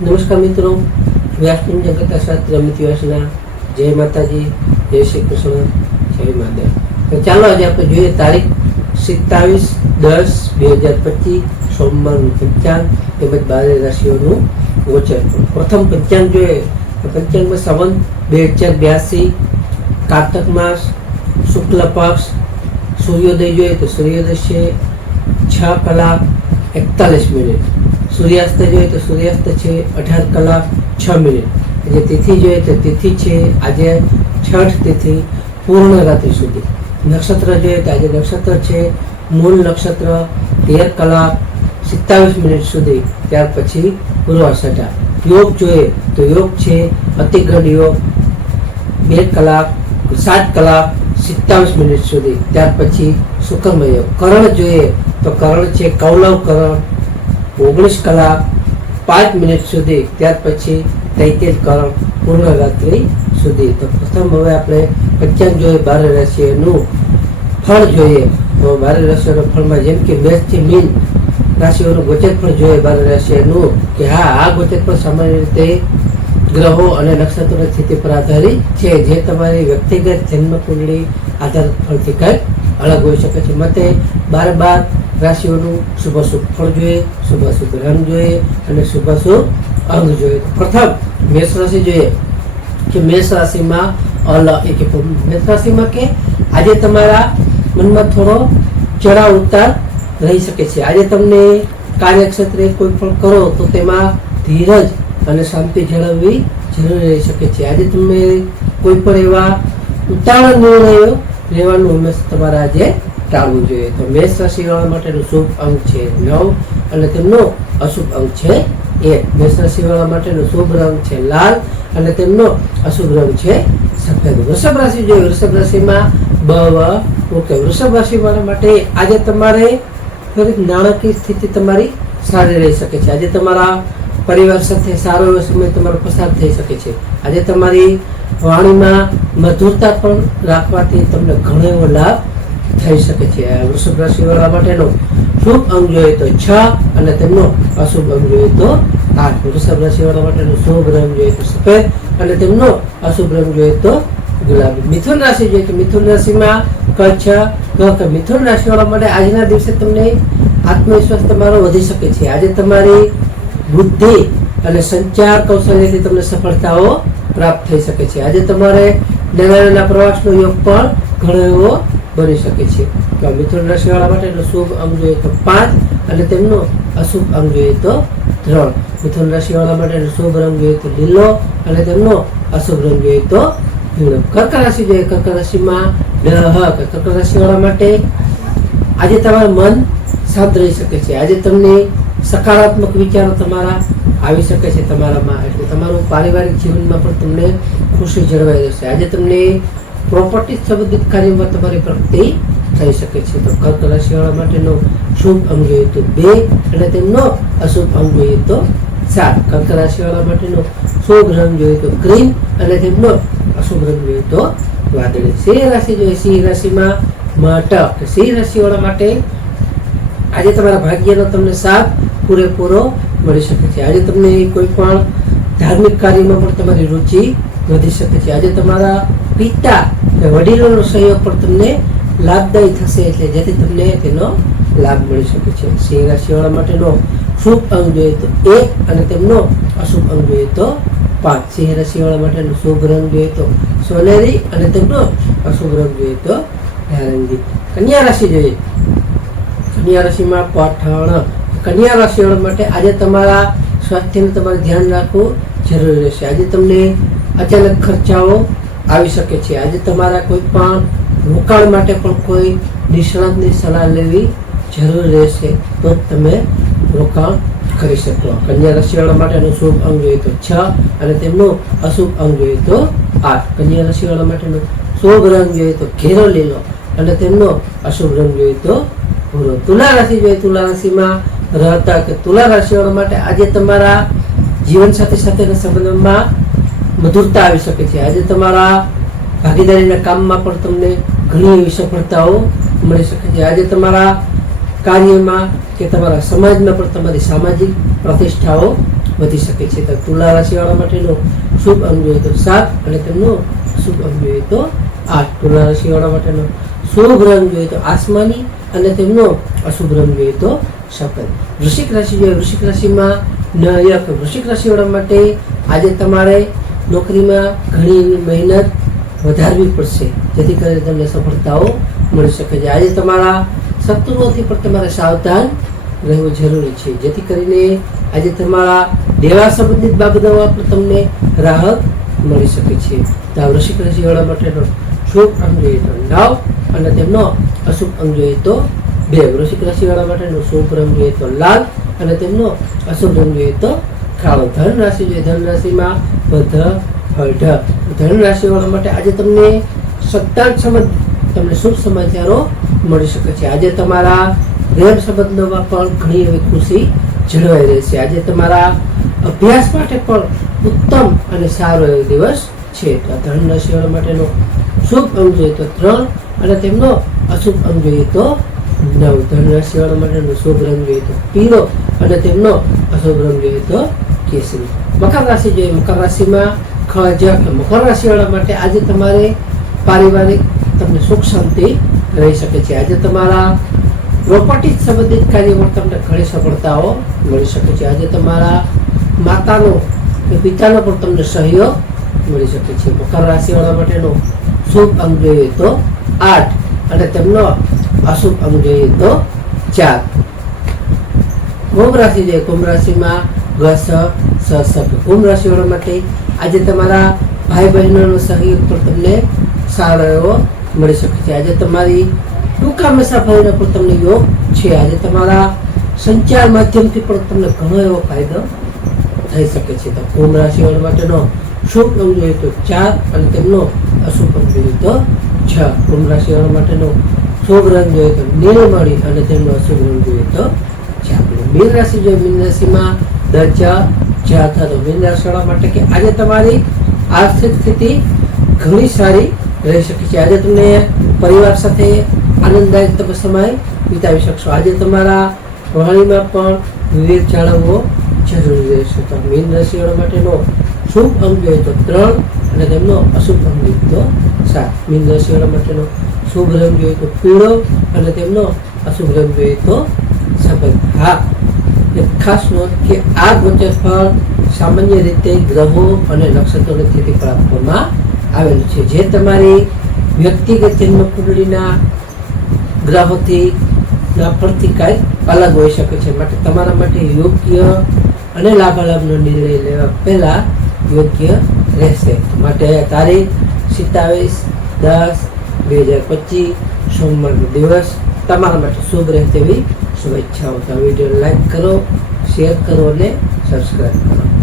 નમસ્કાર મિત્રો. વ્યાસપીઠ જગતા શાસ્ત્ર અમિત વ્યાસના જય માતાજી, જય શ્રી કૃષ્ણ, જય મહાદેવ. તો ચાલો આજે આપણે જોઈએ તારીખ સિત્તાવીસ દસ બે હજાર પચીસ, સોમવારનું પંચાંગ તેમજ બારે રાશિઓનું ગોચર પ્રથમ પંચાંગ જોઈએ તો પંચાંગમાં સંવંત બે હજાર બ્યાસી, કારતક માસ, શુક્લ પક્ષ, સૂર્યોદય જોઈએ તો સૂર્યોદય છે, છ કલાક એકતાલીસ મિનિટ. સૂર્યાસ્ત જોઈએ તો સૂર્યાસ્ત છે અઢાર કલાક છ મિનિટ. જે તિથિ જોઈએ તો તિથિ છે આજે છઠ તિથિ પૂર્ણ રાત્રિ સુધી. નક્ષત્ર જોઈએ તો આજે નક્ષત્ર છે મૂળ નક્ષત્ર તેર કલાક સિત્તાવીસ મિનિટ સુધી. ત્યાર પછી પૂર્વાષાઢા યોગ જોઈએ તો યોગ છે અતિગઢ યોગ બે કલાક, સાત કલાક સિત્તાવીસ મિનિટ સુધી. ત્યાર પછી શુક્રમય યોગ. કરણ જોઈએ તો કરણ છે કૌલવ કરણ. ઓગણીસ કલાક પાંચ મિનિટ સુધી, ત્યાર પછી તૈતેર કરણ પૂર્ણ રાત્રિ સુધી. તો પ્રથમ હવે આપણે પંચાંગ જોઈએ બાર રાશિનું ફળ જોઈએ. તો બાર રાશિઓના ફળમાં જેમ કે મેષથી મીન રાશિઓનું ગોચર ફળ જોઈએ બાર રાશિનું કે હા, આ ગોચર ફળ સામાન્ય રીતે ગ્રહો અને નક્ષત્રોની સ્થિતિ પર આધારિત છે. જે તમારી વ્યક્તિગત જન્મ કુંડળી આધારિત ફળથી કંઈક અલગ હોઈ શકે છે. મતે બાર બાર રાશિઓનું શુભાશુભ ફળ જોઈએ શુભાશુભ રંગ જોઈએ અને શુભાશુભ અંગ જોઈએ. પ્રથમ મેષ રાશિ જોઈએ. કે મેષ રાશિમાં અલ એ કે મેષ રાશિમાં કે આજે તમારા મનમાં થોડો ચડાવ ઉતાર રહી શકે છે. આજે તમને કાર્યક્ષેત્રે કોઈ પણ કરો તો તેમાં ધીરજ અને શાંતિ જાળવવી જરૂરી રહી શકે છે. આજે તમે કોઈ પણ એવા ઉતાવળ નિર્ણયો લેવાનું હંમેશા તમારે આજે ટાળવું જોઈએ. તો મેષ રાશિવાળા માટેનું શુભ અંક છે નવ અને તેમનો અશુભ અંક છે એક. મેષ રાશિવાળા માટેનો શુભ રંગ છે લાલ અને તેમનો અશુભ રંગ છે સફેદ. વૃષભ રાશિ જોઈએ. વૃષભ રાશિમાં બ ઓકે. વૃષભ રાશિવાળા માટે આજે તમારે ફરી નાણાકીય સ્થિતિ તમારી સારી રહી શકે છે. આજે તમારા પરિવાર સાથે સારો એવો સમય તમારો પસાર થઈ શકે છે. આજે તમારી વાણીમાં મધુરતા પણ રાખવાથી તમને ઘણો એવો લાભ થઈ શકે છે. વૃષભ રાશિવાળા માટેનો શુભ અંગ જોઈએ તો છ અને તેમનો અશુભ અંગ જોઈએ તો આઠ. વૃષભ રાશિવાળા માટેનો શુભ રંગ જોઈએ તો સફેદ અને તેમનો અશુભ રંગ જોઈએ તો ગુલાબી. મિથુન રાશિ જોઈએ તો મિથુન રાશિમાં કચ્છ કે મિથુન રાશિવાળા માટે આજના દિવસે તમને આત્મવિશ્વાસ તમારો વધી શકે છે. આજે તમારી બુદ્ધિ અને સંચાર કૌશલ્યથી તમને સફળતાઓ પ્રાપ્ત થઈ શકે છે. આજે તમારે નાના નાના પ્રવાસનો યોગ પણ ઘણો એવો બની શકે છે. તો મિથુન રાશિવાળા માટે શુભ અંગ જોઈએ તો પાંચ અને તેમનો અશુભ અંગ જોઈએ તો ત્રણ. મિથુન રાશિવાળા માટે શુભ રંગ જોઈએ તો લીલો અને તેમનો અશુભ રંગ જોઈએ તો પીળો. કર્ક રાશિ જોઈએ કર્ક રાશિમાં કર્ક રાશિવાળા માટે આજે તમારું મન શાંત રહી શકે છે. આજે તમને સકારાત્મક વિચારો તમારા આવી શકે છે તમારામાં. એટલે તમારું પારિવારિક જીવનમાં પણ તમને ખુશી જળવાઈ રહેશે. આજે તમને પ્રોપર્ટી સંબંધિત કાર્યમાં તમારી પ્રગતિ થઈ શકે છે. તો કર્ક રાશિવાળા માટેનો શુભ અંગ જોઈએ તો બે અને તેમનો અશુભ અંગ જોઈએ તો સાત. કર્ક રાશિવાળા માટેનો શુભ રંગ જોઈએ તો ગ્રીન અને તેમનો અશુભ રંગ જોઈએ તો વાદળી. સિંહ રાશિ જોઈએ. સિંહ રાશિમાં મટક. સિંહ રાશિવાળા માટે આજે તમારા ભાગ્યનો તમને સાથ પૂરેપૂરો મળી શકે છે. આજે તમને કોઈ પણ ધાર્મિક કાર્યમાં પણ તમારી રુચિ વધી શકે છે. આજે તમારા પિતા કે વડીલોનો સહયોગ પણ તમને લાભદાયી થશે એટલે જેથી તમને તેનો લાભ મળી શકે છે. સિંહ રાશિવાળા માટેનો શુભ અંગ જોઈએ તો એક અને તેમનો અશુભ અંગ જોઈએ તો પાંચ. સિંહ રાશિવાળા માટેનો શુભ રંગ જોઈએ તો સોનેરી અને તેમનો અશુભ રંગ જોઈએ તો નારંગી. કન્યા રાશિ જોઈએ. કન્યા રાશિમાં પઠણ. કન્યા રાશિવાળા માટે આજે તમારા સ્વાસ્થ્યનું તમારે ધ્યાન રાખવું જરૂરી રહેશે. આજે તમને અચાનક ખર્ચાઓ આવી શકે છે. આજે તમારા કોઈ પણ રોકાણ માટે પણ કોઈ નિષ્ણાતની સલાહ લેવી જરૂર રહેશે, તો જ તમે રોકાણ કરી શકો. કન્યા રાશિવાળા માટેનું શુભ અંગ જોઈએ તો છ અને તેમનું અશુભ અંગ જોઈએ તો આઠ. કન્યા રાશિવાળા માટેનો શુભ રંગ જોઈએ તો ઘેરો લીલો અને તેમનો અશુભ રંગ જોઈએ તો ભૂરો. તુલા રાશિ જોઈએ, તુલા રાશિમાં રહેતા કે તુલા રાશિવાળા માટે આજે તમારા જીવન સાથે સાથેના સંબંધોમાં મધુરતા આવી શકે છે. આજે તમારા ભાગીદારીના કામમાં પણ તમને ઘણી એવી સફળતાઓ મળી શકે છે. આજે તમારા કાર્યમાં કે તમારા સમાજમાં પણ તમારી સામાજિક પ્રતિષ્ઠાઓ વધી શકે છે. તો તુલા રાશિવાળા માટેનો શુભ અંગ જોઈએ તો સાત અને તેમનો શુભ અંગ તો આઠ. તુલા રાશિવાળા માટેનો શુભ રંગ જોઈએ તો આસમાની અને તેમનો અશુભ રંગ જોઈએ તો સફેદ. વૃશ્ચિક રાશિ જોઈએ. વૃશ્ચિક રાશિમાં વૃશ્ચિક રાશિવાળા માટે આજે તમારે નોકરીમાં ઘણી એવી મહેનત વધારવી પડશે, જેથી કરીને તમને સફળતાઓ મળી શકે છે. આજે તમારા શત્રુઓથી પણ તમારે સાવધાન રહેવું જરૂરી છે. જેથી કરીને આજે તમારા દેવા સંબંધિત બાબતોમાં પણ તમને રાહત મળી શકે છે. તો આ વૃશ્ચિક રાશિવાળા માટેનો શુભ અંગ જોઈએ તો નવ અને તેમનો અશુભ અંગ જોઈએ તો બે. વૃષિક રાશિવાળા માટેનો શુભ રંગ જોઈએ તો લાલ અને તેમનો અશુભ રંગ જોઈએ તો કાળો ધન રાશિ જોઈએ ધન રાશિમાં બધ હળઢ ધન રાશિવાળા માટે આજે તમને સત્તાંત સંબંધ, તમને શુભ સમાચારો મળી શકે છે. આજે તમારા પ્રેમ સંબંધોમાં પણ ઘણી એવી ખુશી જળવાઈ રહેશે આજે તમારા અભ્યાસ માટે પણ ઉત્તમ અને સારો એવો દિવસ છે. તો ધન રાશિવાળા માટેનો શુભ અંગ જોઈએ તો ત્રણ અને તેમનો અશુભ અંગ જોઈએ તો નવ ધન રાશિવાળા માટેનો શુભ રંગ જોઈએ તો પીળો અને તેમનો અશુભ રંગ જોઈએ તો કેસરી. મકર રાશિ જોઈએ. મકર રાશિમાં ખજ મકર રાશિવાળા માટે આજે તમારે પારિવારિક તમને સુખ શાંતિ રહી શકે છે. આજે તમારા પ્રોપર્ટી સંબંધિત કાર્યમાં તમને ઘણી સફળતાઓ મળી શકે છે. આજે તમારા માતાનો કે પિતાનો પણ તમને સહયોગ મળી શકે છે. મકર રાશિવાળા માટેનો શુભ અંગ જોઈએ તો આઠ અને તેમનો અશુભ અંગ જોઈએ તો ચાર. કુંભ રાશિ છે કુંભ રાશિમાં ઘસ, સ સ. કુંભ રાશિવાળા માટે આજે તમારા ભાઈ બહેનોનો સહયોગ પણ તમને સારો એવો મળી શકે છે. આજે તમારી ટૂંકા મુસાફરીનો પણ તમને યોગ છે. આજે તમારા સંચાર માધ્યમથી પણ તમને ઘણો એવો ફાયદો થઈ શકે છે. તો કુંભ રાશિવાળા માટેનો શુભ અંગ જોઈએ તો ચાર અને તેમનો અશુભ અંગ જોઈએ તો છ. કુંભ રાશિવાળા માટેનો શુભ રંગ જોઈએ તો નીલમણી અને તેમનો અશુભ રંગ જોઈએ તો ચાંદલો મીન રાશિ જોઈએ મીન રાશિમાં દરજા જાતા તો મીન રાશિવાળા માટે કે આજે તમારી આર્થિક સ્થિતિ ઘણી સારી રહી શકે છે. આજે તમને પરિવાર સાથે આનંદદાયક તમે સમય વિતાવી શકશો. આજે તમારા વાણીમાં પણ વિવેક જાળવવો જરૂરી રહેશે તો મીન રાશિવાળા માટેનો શુભ અંગ જોઈએ તો ત્રણ અને તેમનો અશુભ અંગ તો સાત. મીન રાશિવાળા માટેનો શુભ રંગ જોઈએ તો પીળો અને તેમનો અશુભ રંગ જોઈએ તો સફેદ. હા ખાસ નોંધ કે આ ગોચર ફળ સામાન્ય રીતે ગ્રહો અને નક્ષત્રોની સ્થિતિ પર આપવામાં આવેલું છે. જે તમારી વ્યક્તિગત જન્મ કુંડળીના ગ્રહોથી ના પરથી કાંઈક અલગ હોઈ શકે છે. માટે તમારા માટે યોગ્ય અને લાભાલાભનો નિર્ણય લેવા પહેલાં યોગ્ય રહેશે. માટે તારીખ, સિત્તાવીસ, દસ બે હજાર પચીસ સોમવારનો દિવસ. તમારા માટે શુભ રહે તેવી શુભેચ્છાઓ. તો વીડિયો લાઈક કરો, શેર કરો અને સબસ્ક્રાઈબ કરો.